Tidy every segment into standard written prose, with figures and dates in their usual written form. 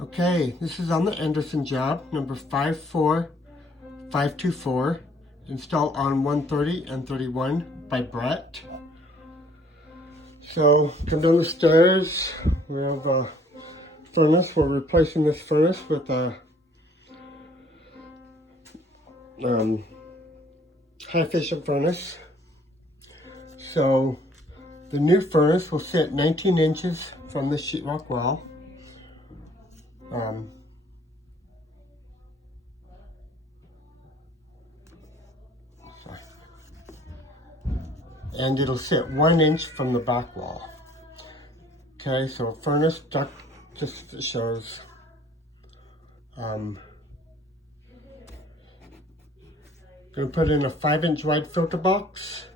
Okay, this is on the Anderson job, number 54524, installed on 130 and 31 by Brett. So, come down the stairs, we have a furnace. We're replacing this furnace with a high efficient furnace. So, the new furnace will sit 19 inches from the sheetrock wall. And it'll sit 1 inch from the back wall. Okay, so furnace duct just shows. Gonna put in a 5-inch wide filter box,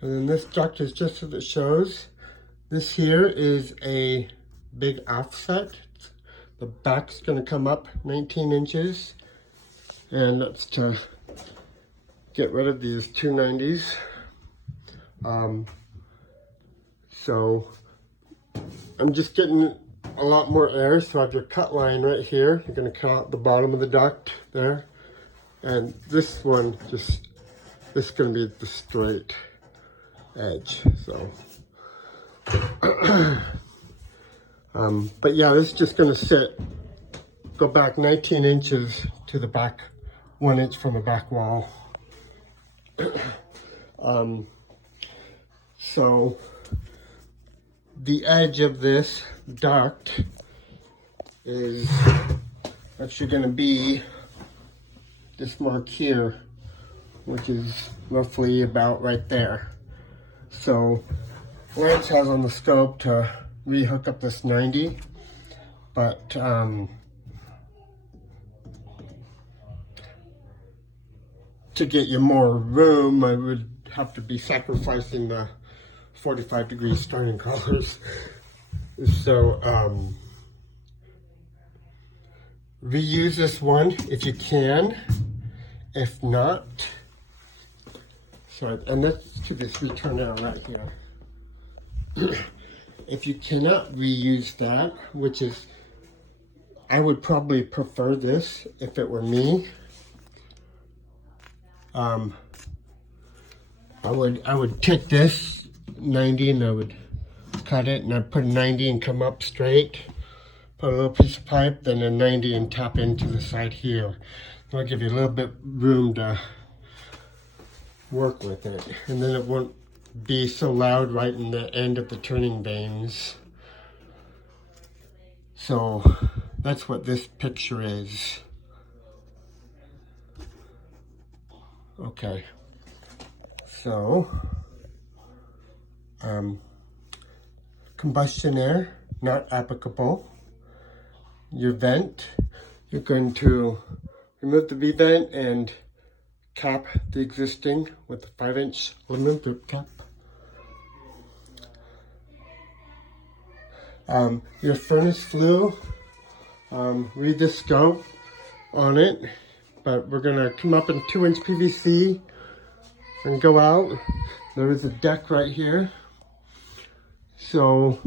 and then this duct is just as it shows. This here is a big offset. The back's gonna come up 19 inches, and that's to get rid of these 290s. So I'm just getting a lot more air, so I have your cut line right here. You're gonna cut out the bottom of the duct there. And this one, this is gonna be the straight edge, so. But yeah, this is just gonna go back 19 inches to the back, 1 inch from the back wall. So the edge of this duct is actually gonna be this mark here, which is roughly about right there. So Lance has on the scope to rehook up this 90, but to get you more room, I would have to be sacrificing the 45-degree starting colors. So reuse this one if you can. If not, sorry, and let's do this return arrow right here. If you cannot reuse that, which is, I would probably prefer this if it were me. I would take this 90 and I would cut it, and I'd put a 90 and come up straight. Put a little piece of pipe, then a 90 and tap into the side here. That'll give you a little bit room to work with it, and then it won't be so loud right in the end of the turning vanes. So that's what this picture is. Okay, so combustion air, not applicable. Your vent, you're going to remove the V-vent and cap the existing with a 5-inch aluminum drip cap. Your furnace flue, read the scope on it, but we're gonna come up in 2-inch PVC and go out. There is a deck right here. So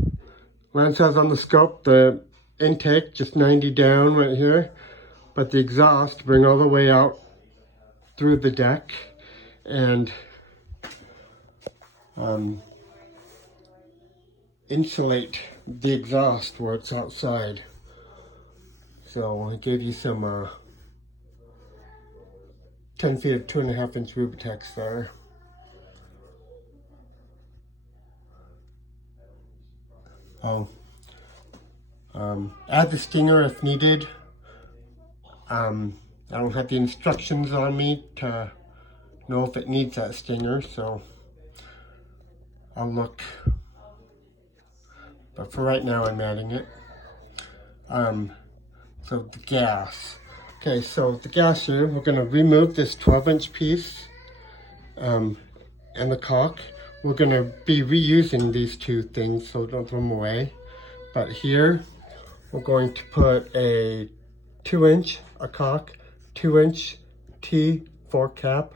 Lance has on the scope the intake just 90 down right here, but the exhaust bring all the way out through the deck and insulate the exhaust where it's outside. So I gave you some 10 feet of 2.5-inch Rubitex there. Add the stinger if needed. I don't have the instructions on me to know if it needs that stinger, so I'll look. But for right now, I'm adding it. So the gas. Okay, so the gas here, we're gonna remove this 12-inch piece and the caulk. We're gonna be reusing these two things, so don't throw them away. But here, we're going to put a 2-inch, a caulk, 2-inch T4 cap,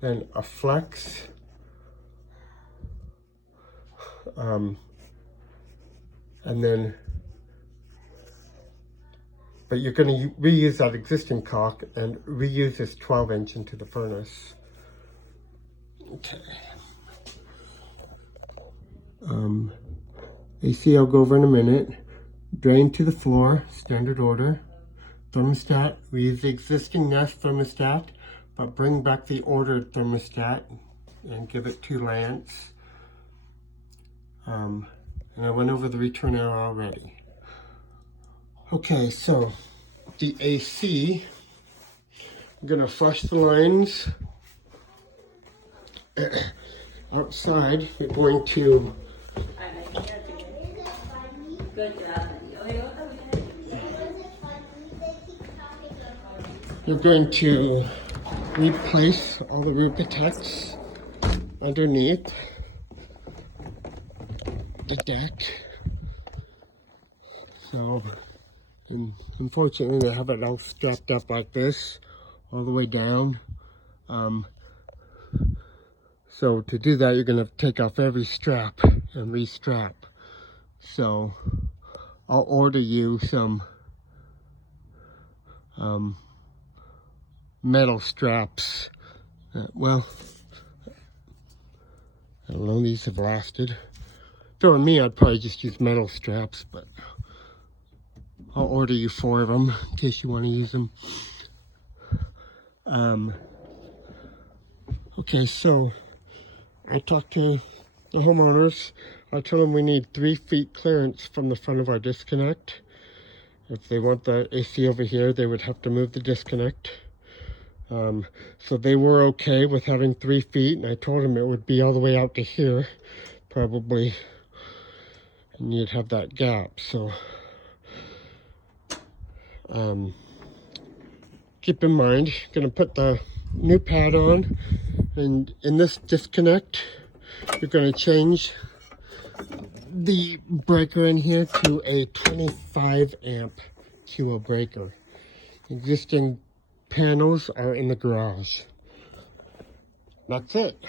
then a flex, and then but you're going to reuse that existing caulk and reuse this 12-inch into the furnace. Okay. AC I'll go over in a minute. Drain to the floor, standard order. Thermostat, we use the existing Nest thermostat, but bring back the ordered thermostat and give it 2 Lance. And I went over the return arrow already. Okay, so the AC, I'm gonna flush the lines. Outside, we're going to replace all the Rubitex underneath the deck. So, and unfortunately they have it all strapped up like this, all the way down. So to do that, you're gonna have to take off every strap and restrap. So I'll order you some metal straps. Well, I don't know, these have lasted. If it were me, I'd probably just use metal straps, but I'll order you 4 of them in case you want to use them. Okay, so I talked to the homeowners. I told them we need 3 feet clearance from the front of our disconnect. If they want the AC over here, they would have to move the disconnect. So they were okay with having 3 feet, and I told them it would be all the way out to here, probably, and you'd have that gap. So keep in mind, you're gonna put the new pad on, and in this disconnect, you're gonna change the breaker in here to a 25 amp kilo breaker. Existing panels are in the garage. That's it.